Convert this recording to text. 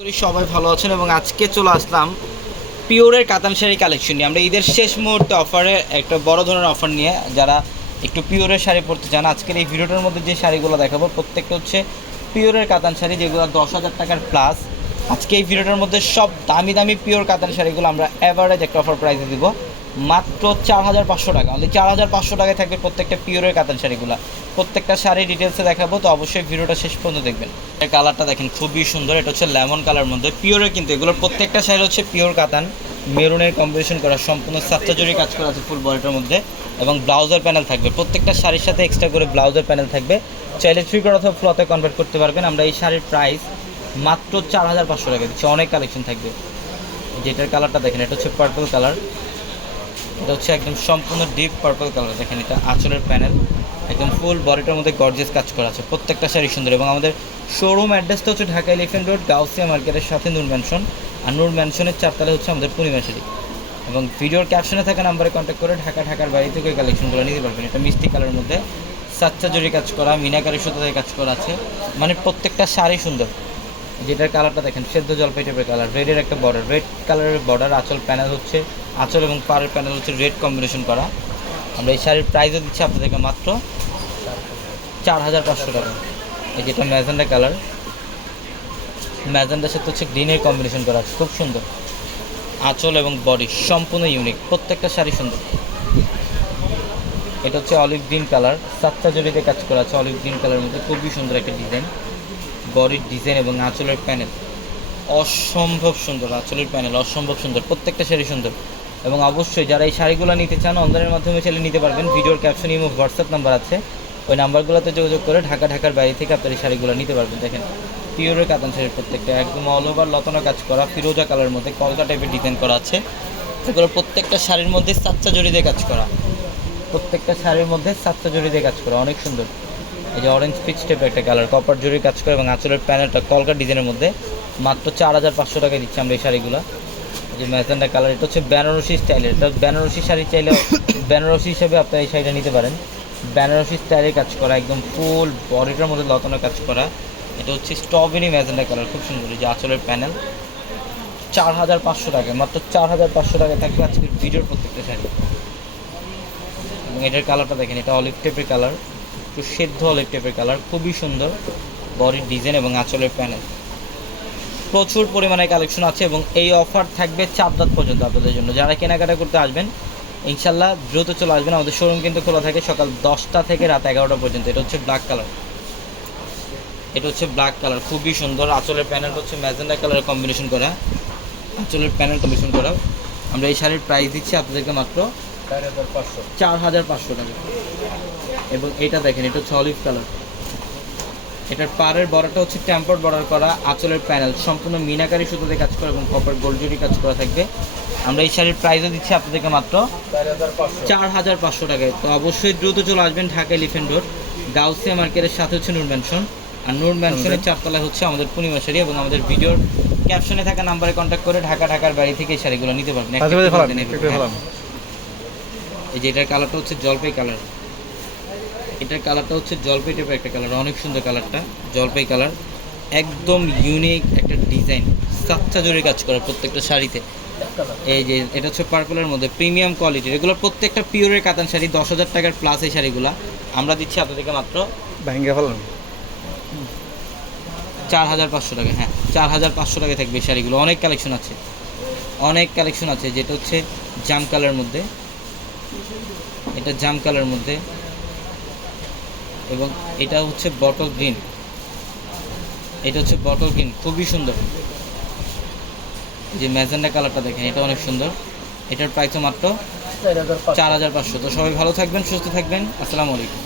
করি, সবাই ভালো আছেন এবং আজকে চলে আসলাম পিওরের কাতান শাড়ি কালেকশন নিয়ে। আমরা ঈদের শেষ মুহূর্তে অফারে একটা বড় ধরনের অফার নিয়ে যারা একটু পিওরের শাড়ি পরতে চান, আজকের এই ভিডিওটার মধ্যে যে শাড়িগুলো দেখাবো, প্রত্যেকটা হচ্ছে পিওরের কাতান শাড়ি, যেগুলো দশ হাজার টাকার প্লাস আজকে এই ভিডিওটার মধ্যে সব দামি দামি পিওর কাতান শাড়িগুলো আমরা অ্যাভারেজ একটা অফার প্রাইসে দিব। মাত্র চার হাজার পাঁচশো টাকা। অনলি চার হাজার পাঁচশো টাকায় থাকবে প্রত্যেকটা পিওরের কাতান শাড়িগুলো। প্রত্যেকটা শাড়ি ডিটেলসে দেখাবো, তো অবশ্যই ভিডিওটা শেষ পর্যন্ত দেখবেন। এর কালারটা দেখেন, খুবই সুন্দর। এটা হচ্ছে লেমন কালার মধ্যে পিওরের কিন্তু, এগুলোর প্রত্যেকটা শাড়ি হচ্ছে পিওর কাতান। মেরুনের কম্বিনেশন করা, সম্পূর্ণ সাতটা জরি কাজ করা আছে ফুল বডিটার মধ্যে। এবং ব্লাউজার প্যানেল থাকবে। প্রত্যেকটা শাড়ির সাথে এক্সট্রা করে ব্লাউজার প্যানেল থাকবে। চাইলে থ্রি কর অথবা ফ্লোতে কনভার্ট করতে পারবেন। আমরা এই শাড়ির প্রাইস মাত্র চার হাজার পাঁচশো টাকা দিচ্ছি। অনেক কালেকশন থাকবে। যেটার কালারটা দেখেন, এটা হচ্ছে পার্পল কালার এটা হচ্ছে একদম সম্পূর্ণ ডিপ পার্পল কালার দেখেন এটা আঁচলের প্যানেল একদম ফুল বডিটার মধ্যে গর্জেস কাজ করা আছে, প্রত্যেকটা শাড়ি সুন্দর। এবং আমাদের শোরুম অ্যাড্রেসটা হচ্ছে ঢাকা এলিফেন্ট রোড গাউসিয়া মার্কেটের সাথে নূর ম্যানশন আর নূর ম্যানশনের চারতলা হচ্ছে আমাদের পূর্ণিমা শাড়ি। এবং ভিডিওর ক্যাপশনে থাকা নাম্বারে কন্ট্যাক্ট করে ঢাকা, ঢাকার বাইরে থেকে কালেকশনগুলো নিতে পারবেন। এটা মিষ্টি কালারের মধ্যে সাচ্চা জরি কাজ করা, মিনাকারি সুতাতে কাজ করা আছে। মানে প্রত্যেকটা শাড়ি সুন্দর। যেটার কালারটা দেখেন, সেদ্ধ জলপাই টাইপের কালার। রেডের একটা বর্ডার রেড কালারের বর্ডার আঁচল প্যানেল হচ্ছে, আঁচল এবং পাড়ের প্যানেল হচ্ছে রেড কম্বিনেশন করা। আমরা এই শাড়ির প্রাইসও দিচ্ছি আপনাদেরকে মাত্র চার হাজার পাঁচশো টাকা। এই যেটা ম্যাজেন্ডা কালার ম্যাজেন্ডার সাথে হচ্ছে গ্রিনের কম্বিনেশন করা আছে, খুব সুন্দর। আঁচল এবং বডি সম্পূর্ণ ইউনিক প্রত্যেকটা শাড়ি সুন্দর। এটা হচ্ছে অলিভ গ্রিন কালার সাতটা জড়িতে কাজ করা আছে অলিভ গ্রিন কালারের মধ্যে, খুবই সুন্দর একটা ডিজাইন বডির ডিজাইন এবং আঁচলের প্যানেল। অসম্ভব সুন্দর, আঁচলের প্যানেল অসম্ভব সুন্দর, প্রত্যেকটা শাড়ি সুন্দর। এবং অবশ্যই যারা এই শাড়িগুলো নিতে চান, অনলাইনের মাধ্যমে চাইলে নিতে পারবেন। ভিডিওর ক্যাপশন ইমো, হোয়াটসঅ্যাপ নাম্বার আছে। ওই নাম্বারগুলোতে যোগাযোগ করে ঢাকা, ঢাকার বাইরে থেকে আপনার এই শাড়িগুলো নিতে পারবেন। দেখেন পিওরের কাতান শাড়ির প্রত্যেকটা, একদম অল ওভার লতানো কাজ করা, ফিরোজা কালারের মধ্যে কলকা টাইপের ডিজাইন করা আছে। এগুলো প্রত্যেকটা শাড়ির মধ্যে সাতটা জড়ি দিয়ে কাজ করা। প্রত্যেকটা শাড়ির মধ্যে সাতটা জড়ি দিয়ে কাজ করা, অনেক সুন্দর। এই যে অরেঞ্জ পিচ টাইপের একটা কালার কপার জরি কাজ করে এবং আঁচলের প্যানেলটা কলকা ডিজাইনের মধ্যে মাত্র চার হাজার পাঁচশো টাকায় দিচ্ছি আমরা এই শাড়িগুলো। যে ম্যাজেন্ডা কালার এটা হচ্ছে বেনারসি স্টাইলের এটা বেনারসি শাড়ি চাইলে বেনারসি হিসেবে আপনারা এই শাড়িটা নিতে পারেন। বেনারসি স্টাইলের কাজ করা, একদম ফুল বডিটার মধ্যে লতানো কাজ করা। এটা হচ্ছে স্ট্রবেরি ম্যাজেন্ডা কালার খুব সুন্দর। এই যে আঁচলের প্যানেল চার হাজার পাঁচশো টাকা মাত্র চার হাজার পাঁচশো টাকা থাকবে আজকের ভিডিওর প্রত্যেকটা শাড়ি। এবং এটার কালারটা দেখেন, এটা অলিভ টেপের কালার একটু সেদ্ধ অলিভ টেপের কালার খুবই সুন্দর বডির ডিজাইন এবং আঁচলের প্যানেল প্রচুর পরিমাণে কালেকশন আছে এবং এই অফার থাকবে চার রাত পর্যন্ত আপনাদের জন্য। যারা কেনাকাটা করতে আসবেন, ইনশাল্লাহ দ্রুত চলে আসবেন। আমাদের শোরুম কিন্তু খোলা থাকে সকাল দশটা থেকে রাত এগারোটা পর্যন্ত। এটা হচ্ছে ব্ল্যাক কালার এটা হচ্ছে ব্ল্যাক কালার খুবই সুন্দর। আঁচলের প্যানেল হচ্ছে ম্যাজেন্ডা কালার কম্বিনেশন করা। আঁচলের প্যানেল কম্বিনেশন করা। আমরা এই শাড়ির প্রাইস দিচ্ছি আপনাদেরকে মাত্র চার হাজার পাঁচশো। টাকা। এবং এটা দেখেন এটা হচ্ছে অলিভ কালার এটার পাড়ের বর্ডারটা হচ্ছে টেম্পার বর্ডার করা আঁচলের প্যানেল সম্পূর্ণ মিনাকারি সুতোতে কাজ করা এবং কপার গোল্ডজুরি কাজ করা থাকবে। আমরা এই শাড়ির প্রাইসও দিচ্ছি আপনাদেরকে মাত্র চার হাজার পাঁচশো। চার হাজার পাঁচশো টাকায়। তো অবশ্যই দ্রুত চলে আসবেন ঢাকা এলিফেন্ট রোড গাউসিয়া মার্কেটের সাথে হচ্ছে নূর ম্যানশন আর নূর ম্যানশনের চারতলায় হচ্ছে আমাদের পূর্ণিমা শাড়ি এবং আমাদের ভিডিওর ক্যাপশনে থাকা নাম্বারে কন্ট্যাক্ট করে ঢাকা ঢাকার বাড়ি থেকে এই শাড়িগুলো নিতে পারবেন একটা আচ্ছা, একটা করে নেবেন। হ্যাঁ। এই যে এটার কালারটা হচ্ছে জলপাই কালার এটার কালারটা হচ্ছে জলপাই টাইপের একটা কালার অনেক সুন্দর কালারটা জলপাই কালার একদম ইউনিক একটা ডিজাইন সাতটা জোরে কাজ করে প্রত্যেকটা শাড়িতে। এই যে এটা হচ্ছে পার্পলের মধ্যে প্রিমিয়াম কোয়ালিটির এগুলো প্রত্যেকটা পিওরের কাতান শাড়ি দশ হাজার টাকার প্লাস এই শাড়িগুলো। আমরা দিচ্ছি আপনাদেরকে মাত্র ভেঙে ফেলাম চার হাজার পাঁচশো টাকা হ্যাঁ চার হাজার পাঁচশো টাকা থাকবে এই শাড়িগুলো। অনেক কালেকশন আছে অনেক কালেকশন আছে যেটা হচ্ছে জাম কালার মধ্যে। এটা জাম কালার মধ্যে। এবং এটা হচ্ছে বটল গ্রিন এটা হচ্ছে বটল গ্রিন খুবই সুন্দর। যে ম্যাজেন্ডা কালারটা দেখেন এটা অনেক সুন্দর। এটার প্রাইসও মাত্র চার হাজার পাঁচশো। চার হাজার পাঁচশো। তো সবাই ভালো থাকবেন সুস্থ থাকবেন। আসসালামু আলাইকুম।